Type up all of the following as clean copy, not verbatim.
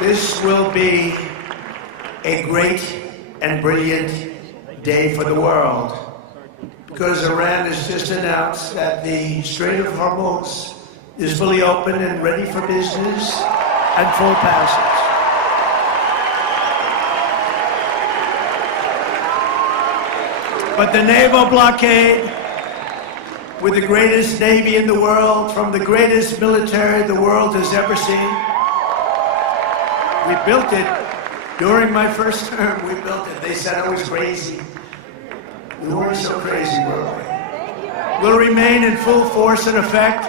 This will be a great and brilliant day for the world, because Iran has just announced that the Strait of Hormuz is fully open and ready for business and full passage. But the naval blockade, with the greatest navy in the world, from the greatest military the world has ever seen, we built it during my first term. We built it. They said I was crazy. We weren't so crazy, were we? Will remain in full force and effect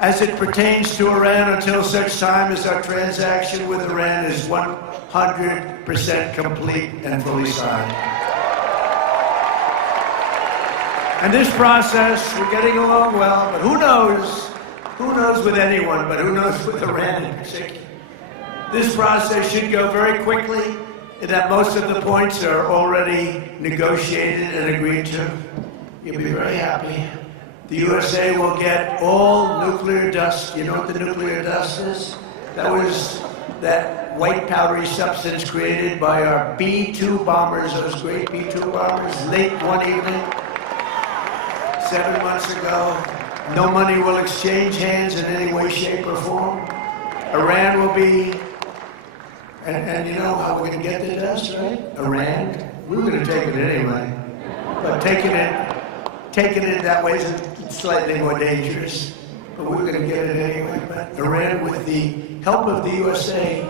as it pertains to Iran until such time as our transaction with Iran is 100% complete and fully signed. And this process, we're getting along well, but who knows with anyone, but who knows with Iran in particular. This process should go very quickly, in that most of the points are already negotiated and agreed to. You'll be very happy. The USA will get all nuclear dust. You know what the nuclear dust is? That was that white powdery substance created by our B-2 bombers, those great B-2 bombers, late one evening, 7 months ago. No money will exchange hands in any way, shape, or form. Iran will be, and you know how we're going to get the dust, right? Iran. We were going to take it anyway. But taking it that way is slightly more dangerous. But we're going to get it anyway. But Iran, with the help of the USA,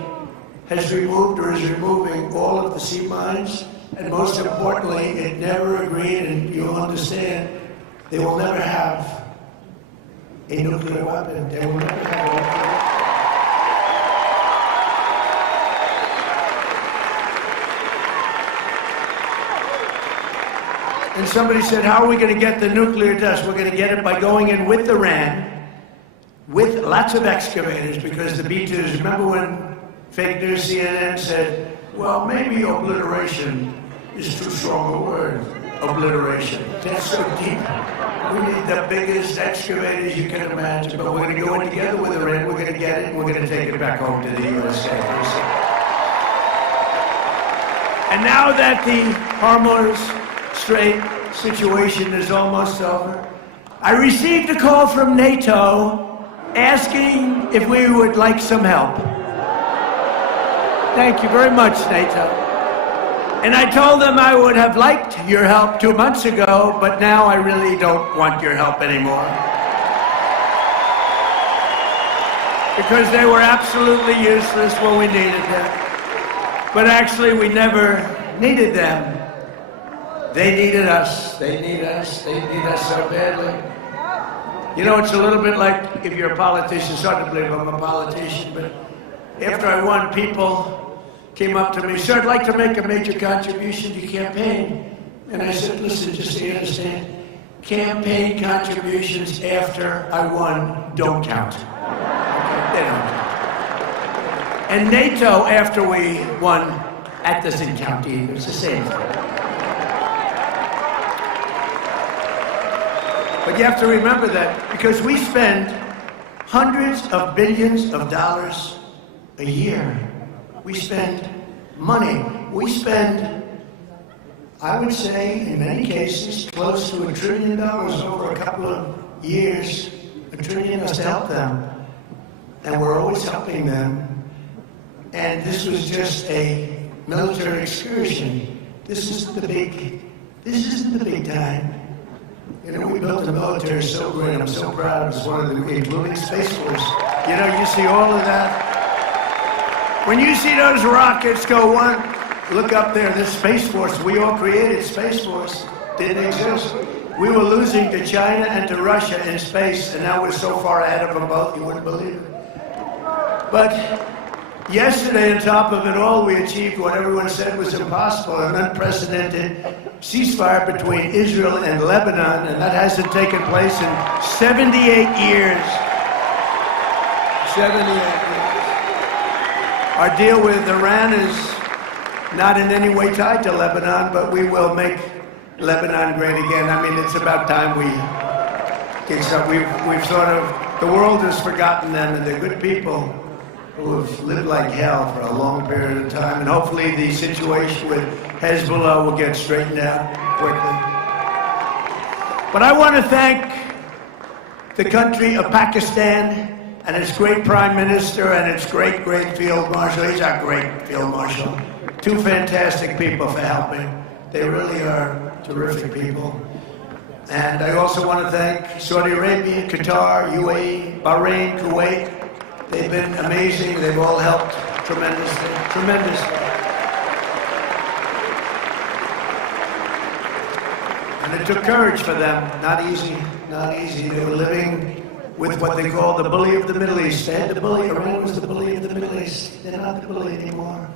has removed or is removing all of the sea mines. And most importantly, it never agreed, and you'll understand, they will never have a nuclear weapon. They will never have a nuclear weapon. And somebody said, how are we going to get the nuclear dust? We're going to get it by going in with Iran, with lots of excavators, because the B-2s, remember when fake news CNN said, well, maybe obliteration is too strong a word. Obliteration. That's so deep. We need the biggest excavators you can imagine, but we're going to go in together with Iran, we're going to get it, and we're going to take it back home to the USA. And now that the Hormuz Strait situation is almost over, I received a call from NATO asking if we would like some help. Thank you very much, NATO. And I told them I would have liked your help 2 months ago, but now I really don't want your help anymore. Because they were absolutely useless when we needed them. But actually, we never needed them. They needed us. They need us. They need us so badly. You know, it's a little bit like if you're a politician. It's hard to believe I'm a politician, but after I won, people came up to me, sir, I'd like to make a major contribution to your campaign. And I said, listen, just so you understand, campaign contributions after I won don't count. Okay? They don't count. And NATO after we won, that doesn't count either. It's the same thing. But you have to remember that because we spend hundreds of billions of dollars a year. We spend money. We spend, I would say, in many cases, close to $1 trillion over a couple of years. $1 trillion to help them. And we're always helping them. And this was just a military excursion. This isn't the big time. You know, we built the military so great. I'm so proud. It's one of the, including Space Force. You know, you see all of that. When you see those rockets go one, look up there, this Space Force. We all created Space Force. Didn't exist. We were losing to China and to Russia in space, and now we're so far ahead of them both, you wouldn't believe it. But yesterday, on top of it all, we achieved what everyone said was impossible, an unprecedented ceasefire between Israel and Lebanon, and that hasn't taken place in 78 years. 78 years. Our deal with Iran is not in any way tied to Lebanon, but we will make Lebanon great again. I mean, it's about time we get some. We've sort of, the world has forgotten them, and they're good people. who have lived like hell for a long period of time, and hopefully the situation with Hezbollah will get straightened out quickly. But I want to thank the country of Pakistan and its great prime minister and its great field marshal. He's our great field marshal. Two fantastic people for helping. They really are terrific people. And I also want to thank Saudi Arabia, Qatar, UAE, Bahrain, Kuwait. They've been amazing. They've all helped tremendously. And it took courage for them. Not easy. They were living with what they call the bully of the Middle East. They had the bully. Iran was the bully of the Middle East. They're not the bully anymore.